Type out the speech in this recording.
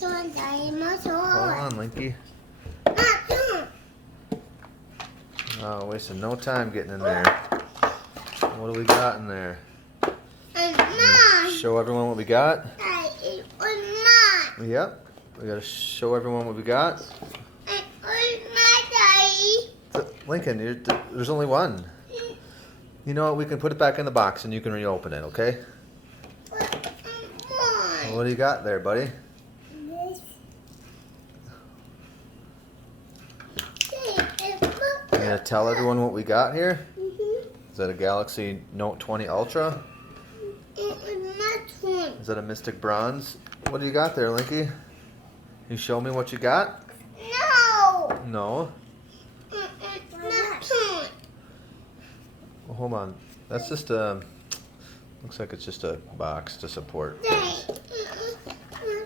Hold on, Linky. Oh, wasting no time getting in there. What do we got in there? Show everyone what we got. Yep. We gotta show everyone what we got. Lincoln, there's only one. You know what? We can put it back in the box and you can reopen it, okay? What do you got there, buddy? You gonna tell everyone what we got here? Is that a Galaxy Note 20 Ultra? Is that a Mystic Bronze? What do you got there, Linky? You show me what you got? No. No? Well, hold on. That's just a... Looks like it's just a box to support things.